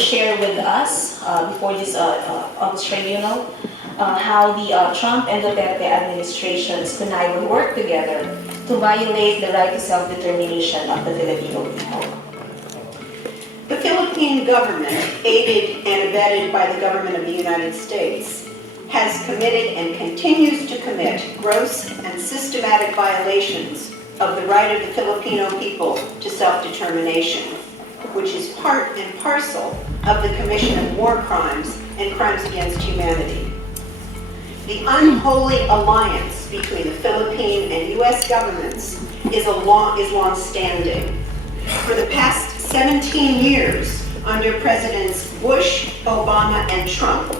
share with us before this on this tribunal how the Trump and Duterte administrations connive and work together to violate the right to self-determination of the Filipino people. The Philippine government, aided and abetted by the government of the United States, has committed and continues to commit gross and systematic violations of the right of the Filipino people to self-determination, which is part and parcel of the commission of war crimes and crimes against humanity. The unholy alliance between the Philippine and U.S. governments is long-standing. For the past 17 years, under Presidents Bush, Obama, and Trump,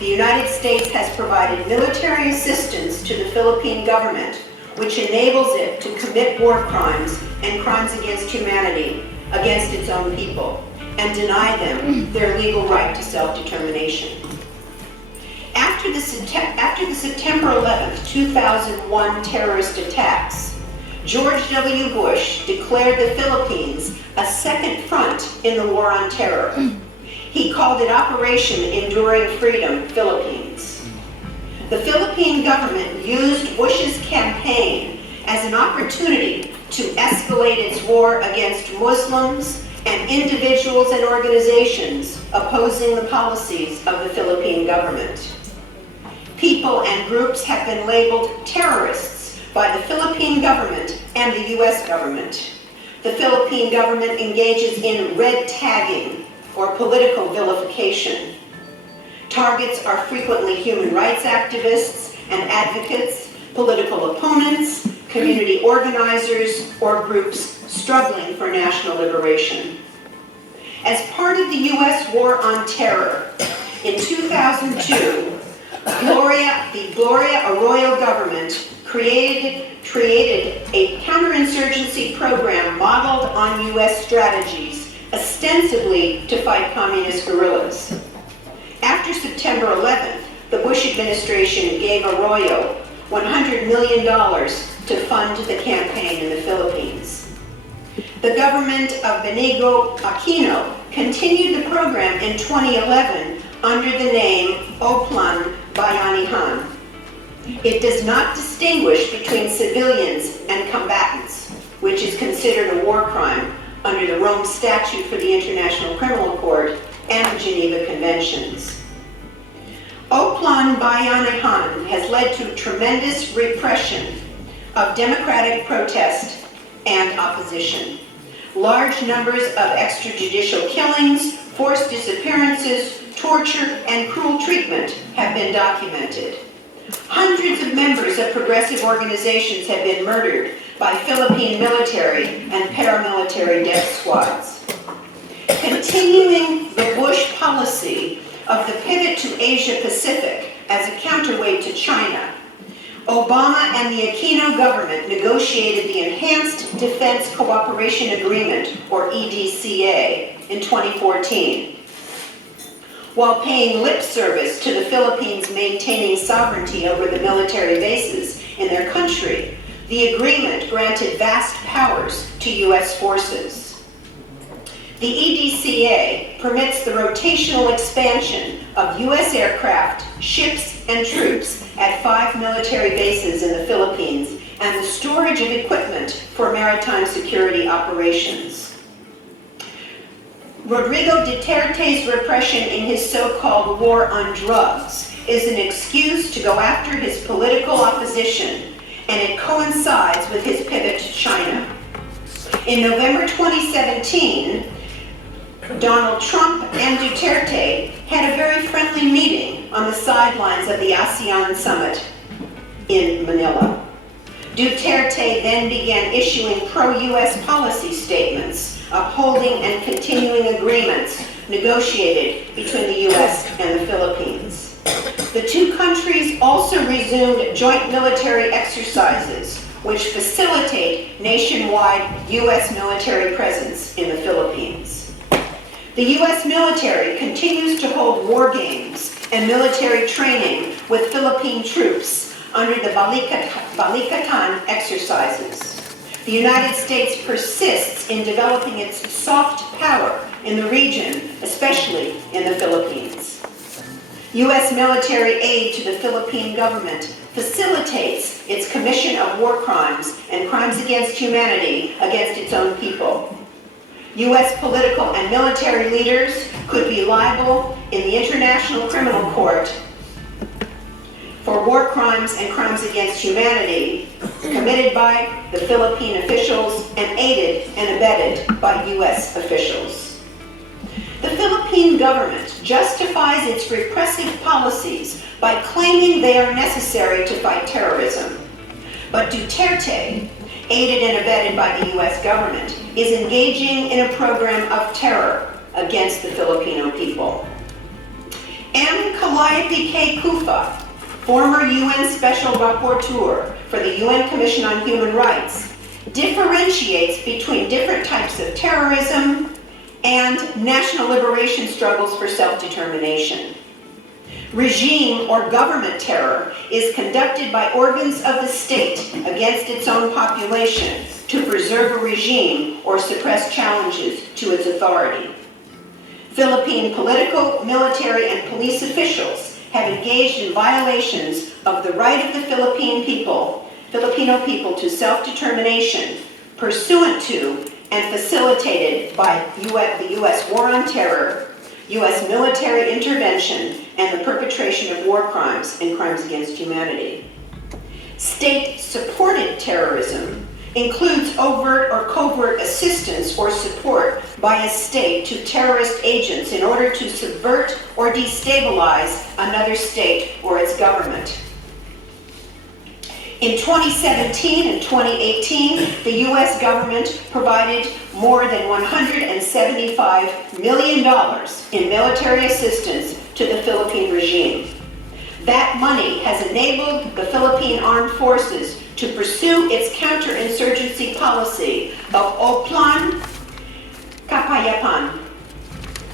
the United States has provided military assistance to the Philippine government, which enables it to commit war crimes and crimes against humanity against its own people, and deny them their legal right to self-determination. After the September 11th, 2001 terrorist attacks, George W. Bush declared the Philippines a second front in the war on terror. He called it Operation Enduring Freedom Philippines. The Philippine government used Bush's campaign as an opportunity to escalate its war against Muslims and individuals and organizations opposing the policies of the Philippine government. People and groups have been labeled terrorists by the Philippine government and the U.S. government. The Philippine government engages in red tagging or political vilification. Targets are frequently human rights activists and advocates, political opponents, community organizers, or groups struggling for national liberation. As part of the U.S. war on terror, in 2002, the Gloria Arroyo government created a counterinsurgency program modeled on U.S. strategies, ostensibly to fight communist guerrillas. After September 11th, the Bush administration gave Arroyo $100 million to fund the campaign in the Philippines. The government of Benigno Aquino continued the program in 2011 under the name Oplan Bayanihan. It does not distinguish between civilians and combatants, which is considered a war crime under the Rome Statute for the International Criminal Court and the Geneva Conventions. Oplan Bayanihan has led to tremendous repression of democratic protest and opposition. Large numbers of extrajudicial killings, forced disappearances, torture, and cruel treatment have been documented. Hundreds of members of progressive organizations have been murdered by Philippine military and paramilitary death squads. Continuing the Bush policy of the pivot to Asia-Pacific as a counterweight to China, Obama and the Aquino government negotiated the Enhanced Defense Cooperation Agreement, or EDCA, in 2014. While paying lip service to the Philippines maintaining sovereignty over the military bases in their country, the agreement granted vast powers to U.S. forces. The EDCA permits the rotational expansion of U.S. aircraft, ships, and troops at 5 military bases in the Philippines and the storage of equipment for maritime security operations. Rodrigo Duterte's repression in his so-called war on drugs is an excuse to go after his political opposition, and it coincides with his pivot to China. In November 2017, Donald Trump and Duterte had a very friendly meeting on the sidelines of the ASEAN summit in Manila. Duterte then began issuing pro-U.S. policy statements, upholding and continuing agreements negotiated between the U.S. and the Philippines. The two countries also resumed joint military exercises, which facilitate nationwide U.S. military presence in the Philippines. The U.S. military continues to hold war games and military training with Philippine troops under the Balikatan exercises. The United States persists in developing its soft power in the region, especially in the Philippines. U.S. military aid to the Philippine government facilitates its commission of war crimes and crimes against humanity against its own people. U.S. political and military leaders could be liable in the International Criminal Court for war crimes and crimes against humanity committed by the Philippine officials and aided and abetted by U.S. officials. The Philippine government justifies its repressive policies by claiming they are necessary to fight terrorism. But Duterte, aided and abetted by the U.S. government, is engaging in a program of terror against the Filipino people. M. Calliope K. Cufa, former UN Special Rapporteur for the UN Commission on Human Rights, differentiates between different types of terrorism and national liberation struggles for self-determination. Regime or government terror is conducted by organs of the state against its own population to preserve a regime or suppress challenges to its authority. Philippine political, military, and police officials have engaged in violations of the right of the Filipino people to self-determination pursuant to and facilitated by the U.S. war on terror, U.S. military intervention, and the perpetration of war crimes and crimes against humanity. State-supported terrorism includes overt or covert assistance or support by a state to terrorist agents in order to subvert or destabilize another state or its government. In 2017 and 2018, the U.S. government provided more than $175 million in military assistance to the Philippine regime. That money has enabled the Philippine Armed Forces to pursue its counterinsurgency policy of Oplan Kapayapan.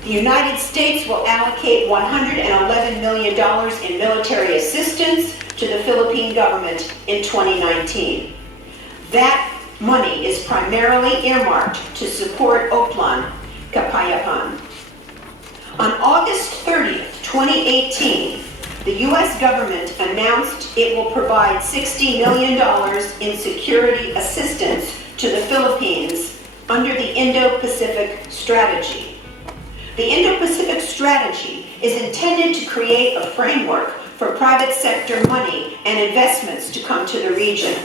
The United States will allocate $111 million in military assistance to the Philippine government in 2019. That money is primarily earmarked to support Oplan Kapayapan. On August 30th, 2018, the U.S. government announced it will provide $60 million in security assistance to the Philippines under the Indo-Pacific Strategy. The Indo-Pacific Strategy is intended to create a framework for private sector money and investments to come to the region.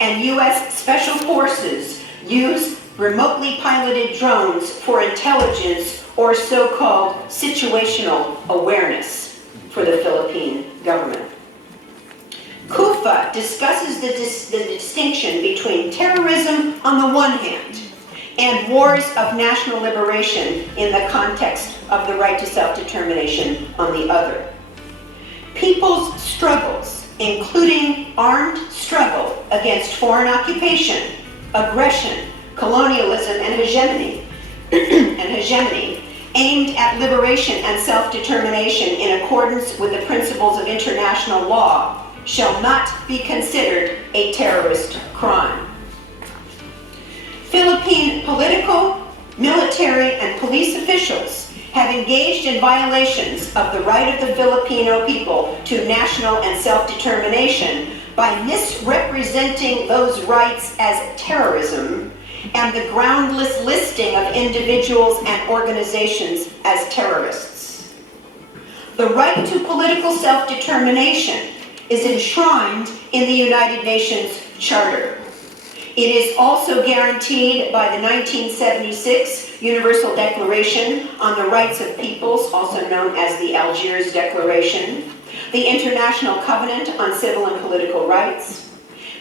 And U.S. Special Forces use remotely piloted drones for intelligence or so-called situational awareness for the Philippine government. Cufa discusses the distinction between terrorism on the one hand and wars of national liberation in the context of the right to self-determination on the other. People's struggles, including armed struggle against foreign occupation, aggression, colonialism, and hegemony, aimed at liberation and self-determination in accordance with the principles of international law, shall not be considered a terrorist crime. Philippine political, military, and police officials have engaged in violations of the right of the Filipino people to national and self-determination by misrepresenting those rights as terrorism and the groundless listing of individuals and organizations as terrorists. The right to political self-determination is enshrined in the United Nations Charter. It is also guaranteed by the 1976 Universal Declaration on the Rights of Peoples, also known as the Algiers Declaration, the International Covenant on Civil and Political Rights,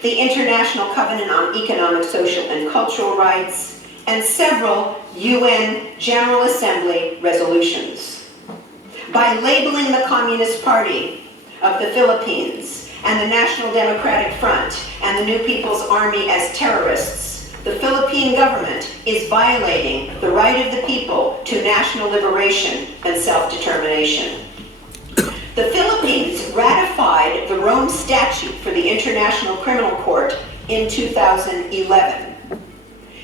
the International Covenant on Economic, Social, and Cultural Rights, and several UN General Assembly resolutions. By labeling the Communist Party of the Philippines and the National Democratic Front and the New People's Army as terrorists, the Philippine government is violating the right of the people to national liberation and self-determination. The Philippines ratified the Rome Statute for the International Criminal Court in 2011.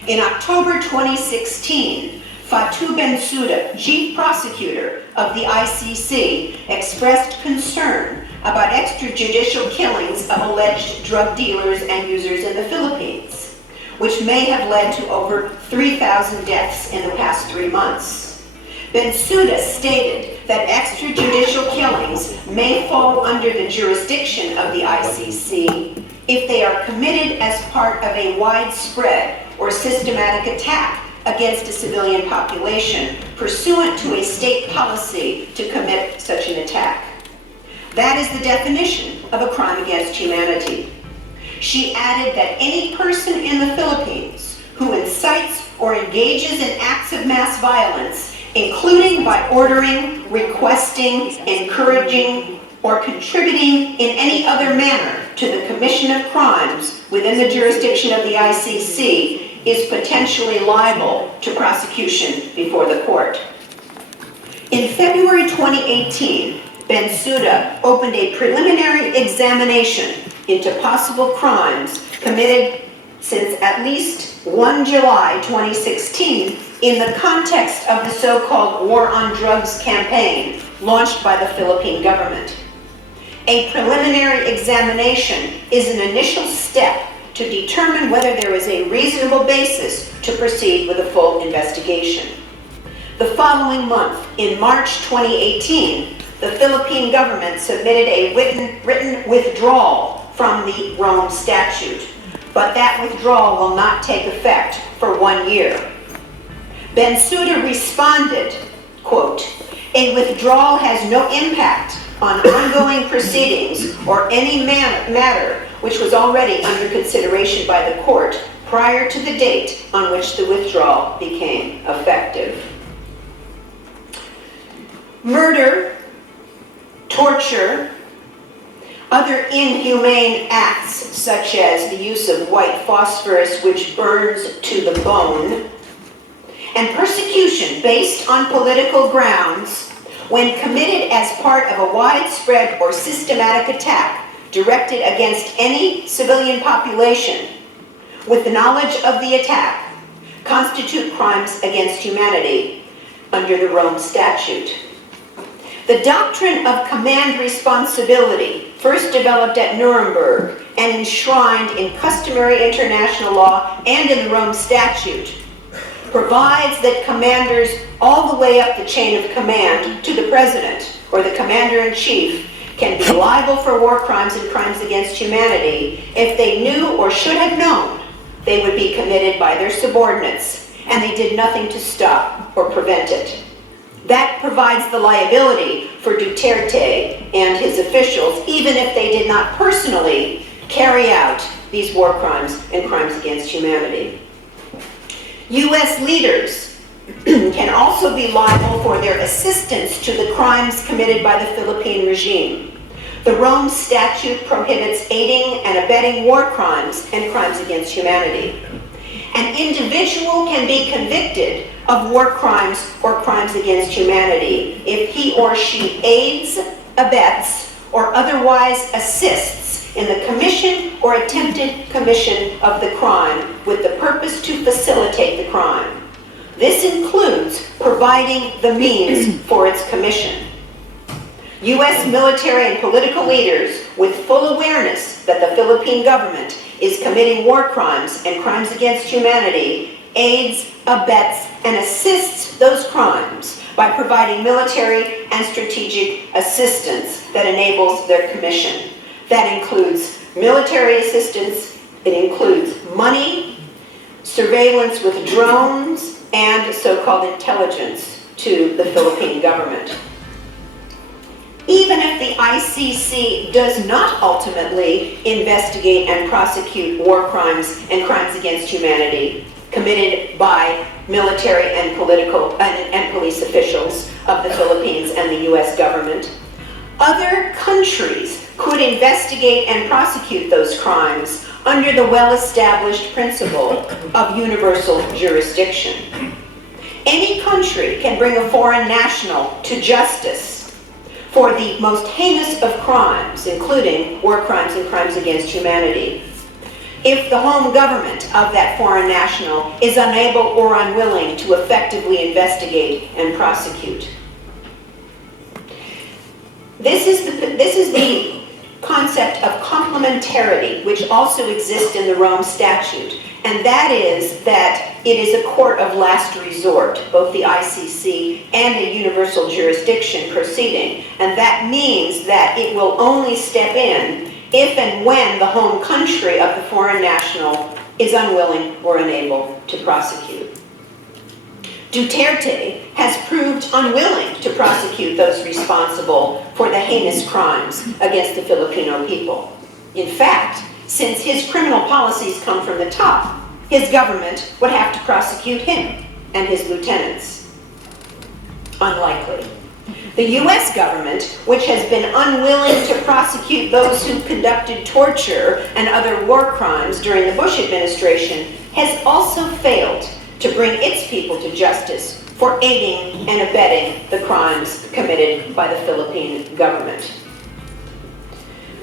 In October 2016, Fatou Bensouda, chief prosecutor of the ICC, expressed concern about extrajudicial killings of alleged drug dealers and users in the Philippines, which may have led to over 3,000 deaths in the past 3 months. Bensouda stated that extrajudicial killings may fall under the jurisdiction of the ICC if they are committed as part of a widespread or systematic attack against a civilian population pursuant to a state policy to commit such an attack. That is the definition of a crime against humanity. She added that any person in the Philippines who incites or engages in acts of mass violence, including by ordering, requesting, encouraging, or contributing in any other manner to the commission of crimes within the jurisdiction of the ICC, is potentially liable to prosecution before the court. In February 2018, Bensouda opened a preliminary examination into possible crimes committed since at least 1 July 2016 in the context of the so-called War on Drugs campaign launched by the Philippine government. A preliminary examination is an initial step to determine whether there is a reasonable basis to proceed with a full investigation. The following month, in March 2018, the Philippine government submitted a written withdrawal from the Rome Statute, but that withdrawal will not take effect for 1 year. Bensouda responded, quote, "A withdrawal has no impact on ongoing proceedings or any matter which was already under consideration by the court prior to the date on which the withdrawal became effective." Murder, torture, other inhumane acts such as the use of white phosphorus which burns to the bone, and persecution based on political grounds when committed as part of a widespread or systematic attack directed against any civilian population with the knowledge of the attack, constitute crimes against humanity under the Rome Statute. The doctrine of command responsibility, first developed at Nuremberg and enshrined in customary international law and in the Rome Statute, provides that commanders all the way up the chain of command to the president or the commander-in-chief can be liable for war crimes and crimes against humanity if they knew or should have known they would be committed by their subordinates and they did nothing to stop or prevent it. That provides the liability for Duterte and his officials, even if they did not personally carry out these war crimes and crimes against humanity. U.S. leaders can also be liable for their assistance to the crimes committed by the Philippine regime. The Rome Statute prohibits aiding and abetting war crimes and crimes against humanity. An individual can be convicted of war crimes or crimes against humanity if he or she aids, abets, or otherwise assists in the commission or attempted commission of the crime with the purpose to facilitate the crime. This includes providing the means for its commission. U.S. military and political leaders, with full awareness that the Philippine government is committing war crimes and crimes against humanity, aids, abets, and assists those crimes by providing military and strategic assistance that enables their commission. That includes military assistance, it includes money, surveillance with drones, and so-called intelligence to the Philippine government. Even if the ICC does not ultimately investigate and prosecute war crimes and crimes against humanity committed by military and political and police officials of the Philippines and the U.S. government, other countries could investigate and prosecute those crimes under the well-established principle of universal jurisdiction. Any country can bring a foreign national to justice for the most heinous of crimes, including war crimes and crimes against humanity. if the home government of that foreign national is unable or unwilling to effectively investigate and prosecute. This is the concept of complementarity, which also exists in the Rome Statute, and that is that it is a court of last resort, both the ICC and a universal jurisdiction proceeding, and that means that it will only step in if and when the home country of the foreign national is unwilling or unable to prosecute. Duterte has proved unwilling to prosecute those responsible for the heinous crimes against the Filipino people. In fact, since his criminal policies come from the top, his government would have to prosecute him and his lieutenants. Unlikely. The US government, which has been unwilling to prosecute those who conducted torture and other war crimes during the Bush administration, has also failed to bring its people to justice for aiding and abetting the crimes committed by the Philippine government.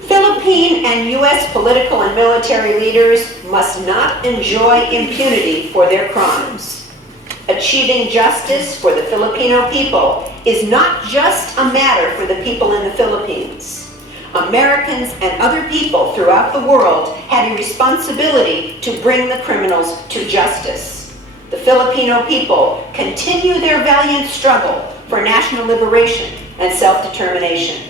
Philippine and US political and military leaders must not enjoy impunity for their crimes. Achieving justice for the Filipino people is not just a matter for the people in the Philippines. Americans and other people throughout the world had a responsibility to bring the criminals to justice. The Filipino people continue their valiant struggle for national liberation and self-determination.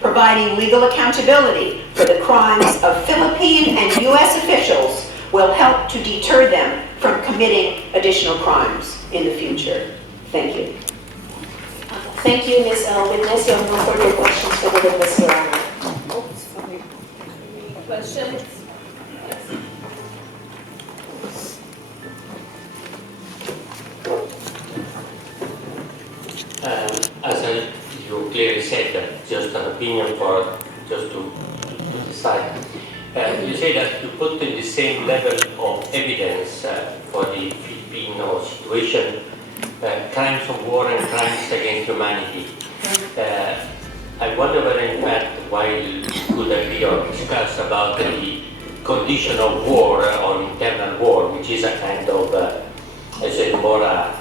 Providing legal accountability for the crimes of Philippine and US officials will help to deter them from committing additional crimes in the future. Thank you. Thank you, Ms. Witness. You have no further questions for the witness, Your Honor. Questions? As you clearly said, that just an opinion for just to decide. You say that you put in the same level of evidence for the Filipino situation, crimes of war and crimes against humanity. I wonder whether in fact, while you could agree or discuss about the condition of war or internal war, which is a kind of, I say, more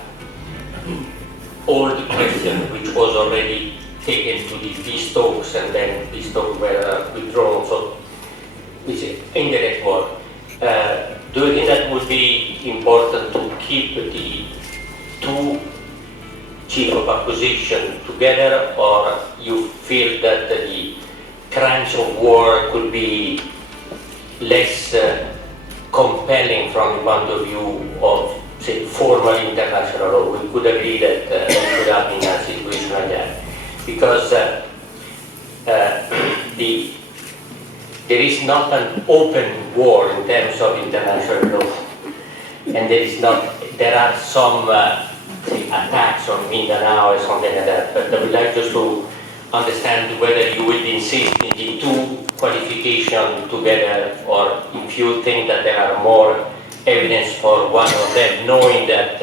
old question, which was already taken to the peace talks, and then peace talks were withdrawn, so we say indirect war. Do you think that would be important to keep the two chief of opposition together, or you feel that the crimes of war could be less compelling from the point of view of, say, formal international law? We could agree that we could have in a situation like that, because there is not an open war in terms of international law, and there are some say, attacks on Mindanao or something like that. But I would like just to understand whether you would insist in the two qualifications together, or if you think that there are more evidence for one of them, knowing that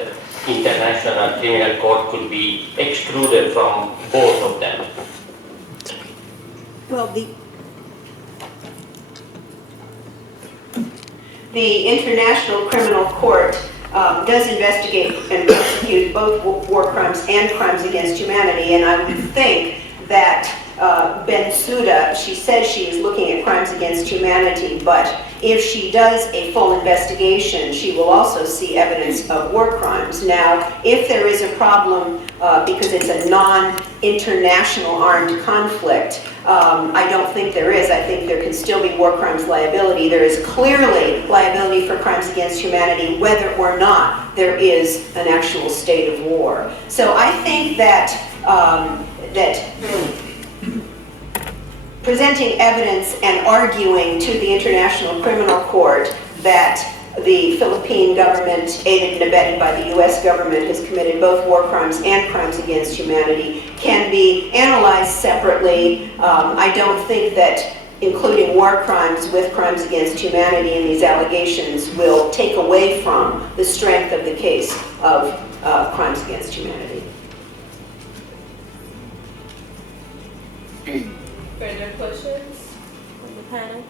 International Criminal Court could be excluded from both of them. Well, the International Criminal Court does investigate and prosecute both war crimes and crimes against humanity, and I would think that Bensouda, she says she is looking at crimes against humanity, but if she does a full investigation, she will also see evidence of war crimes. Now, if there is a problem because it's a non-international armed conflict, I don't think there is. I think there can still be war crimes liability. There is clearly liability for crimes against humanity, whether or not there is an actual state of war. So I think that presenting evidence and arguing to the International Criminal Court that the Philippine government, aided and abetted by the US government, has committed both war crimes and crimes against humanity can be analyzed separately. I don't think that including war crimes with crimes against humanity in these allegations will take away from the strength of the case of crimes against humanity. Further questions from the panel?